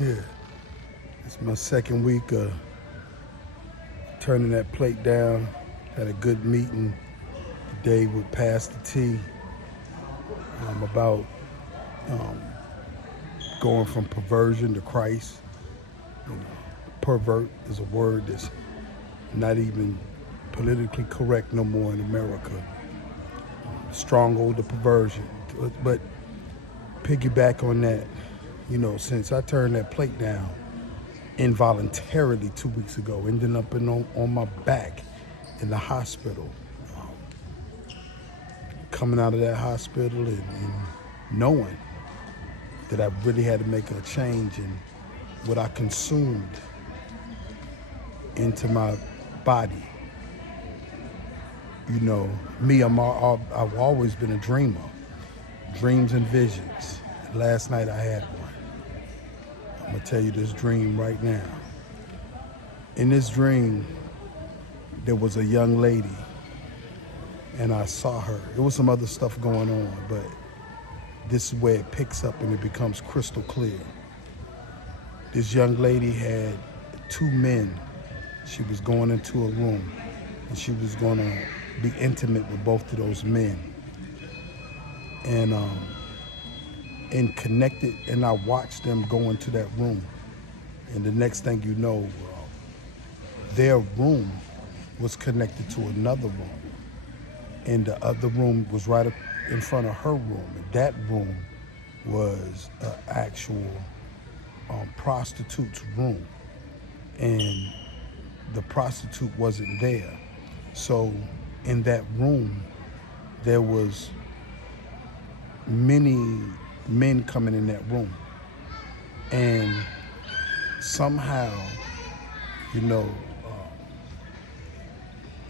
Yeah, it's my second week turning that plate down. Had a good meeting today with Pastor T about going from perversion to Christ. You know, pervert is a word that's not even politically correct no more in America. Stronghold of perversion. But piggyback on that, since I turned that plate down involuntarily 2 weeks ago, ending up on my back in the hospital, coming out of that hospital and knowing that I really had to make a change in what I consumed into my body. I've always been a dreamer, dreams and visions. Last night I had one. I'm gonna tell you this dream right now. In this dream, there was a young lady, and I saw her. There was some other stuff going on, but this is where it picks up and it becomes crystal clear. This young lady had two men. She was going into a room, and she was going to be intimate with both of those men. And connected, and I watched them go into that room. And the next thing you know, their room was connected to another room. And the other room was right up in front of her room. And that room was an actual prostitute's room. And the prostitute wasn't there. So in that room, there was many men coming in that room. And somehow,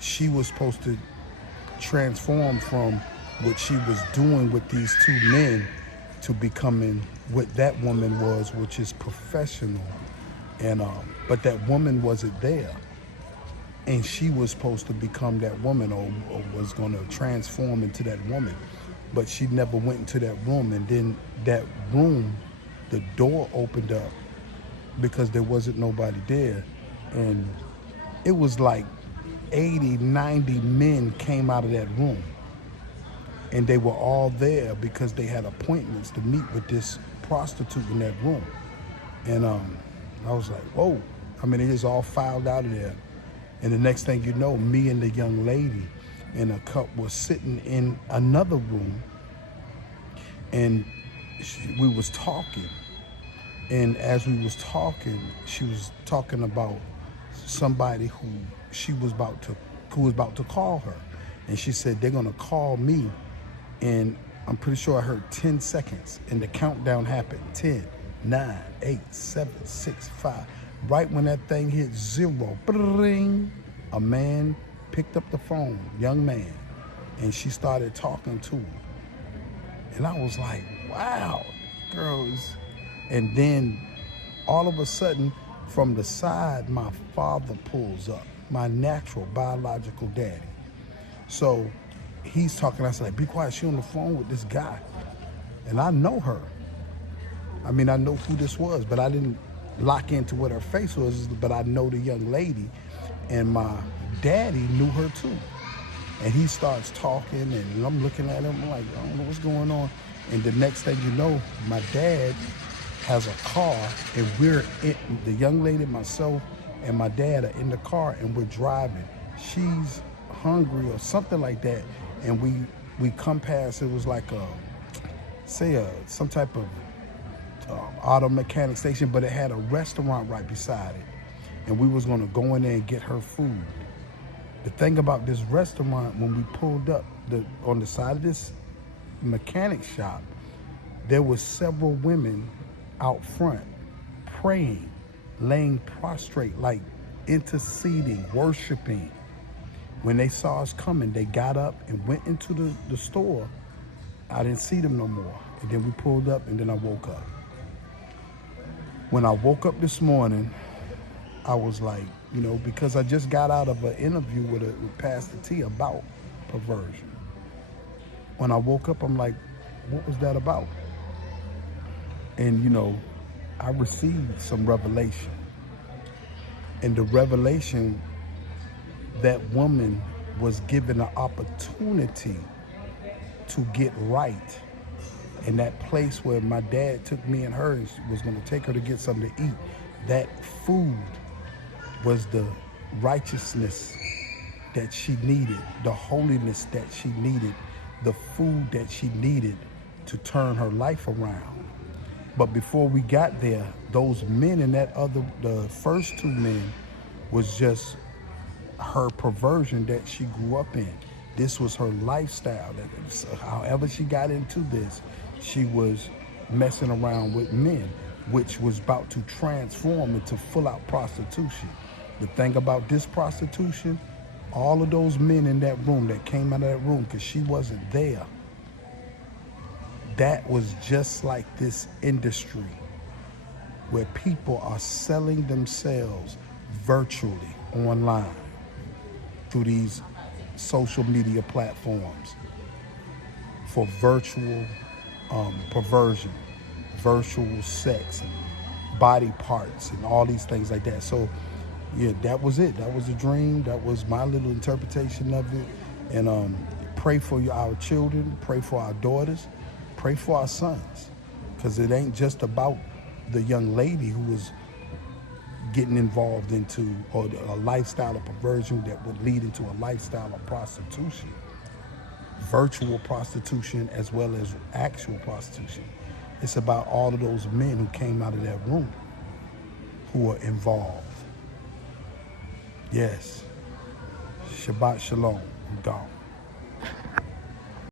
she was supposed to transform from what she was doing with these two men to becoming what that woman was, which is professional. And but that woman wasn't there. And she was supposed to become that woman, or was going to transform into that woman. But she never went into that room. And then that room, the door opened up because there wasn't nobody there. And it was like 80, 90 men came out of that room. And they were all there because they had appointments to meet with this prostitute in that room. And I was like, whoa. I mean, it just all filed out of there. And the next thing you know, me and the young lady and a couple was sitting in another room, and we was talking. And as we was talking, she was talking about somebody who was about to call her. And she said, they're gonna call me. And I'm pretty sure I heard 10 seconds, and the countdown happened. 10, 9, 8, 7, 6, 5. Right when that thing hit 0, bring, a man picked up the phone, young man, and she started talking to him. And I was like, wow, girls. And then all of a sudden, from the side, my father pulls up, my natural biological daddy. So he's talking, I said, like, be quiet, she on the phone with this guy. And I know her. I mean, I know who this was, but I didn't lock into what her face was, but I know the young lady, and my daddy knew her too. And he starts talking, and I'm looking at him, I'm like, I don't know what's going on. And the next thing you know, my dad has a car, and the young lady, myself, and my dad are in the car, and we're driving. She's hungry or something like that, and we come past, it was like some type of auto mechanic station, but it had a restaurant right beside it. And we was gonna go in there and get her food. The thing about this restaurant, when we pulled up on the side of this mechanic shop, there were several women out front praying, laying prostrate, like interceding, worshiping. When they saw us coming, they got up and went into the store. I didn't see them no more. And then we pulled up, and then I woke up. When I woke up this morning, I was like, because I just got out of an interview with Pastor T about perversion. When I woke up, I'm like, what was that about? And I received some revelation. And the revelation, that woman was given an opportunity to get right. And that place where my dad took me and her was going to take her to get something to eat, that food was the righteousness that she needed, the holiness that she needed, the food that she needed to turn her life around. But before we got there, those men and the first two men was just her perversion that she grew up in. This was her lifestyle. However she got into this, she was messing around with men, which was about to transform into full-out prostitution. The thing about this prostitution, all of those men in that room that came out of that room, because she wasn't there, that was just like this industry where people are selling themselves virtually online through these social media platforms for virtual perversion, virtual sex, and body parts, and all these things like that. So, yeah, that was it. That was a dream. That was my little interpretation of it. And pray for our children, pray for our daughters, pray for our sons, because it ain't just about the young lady who was getting involved into or a lifestyle of perversion that would lead into a lifestyle of prostitution, virtual prostitution as well as actual prostitution. It's about all of those men who came out of that room who are involved. Yes. Shabbat shalom. I'm gone.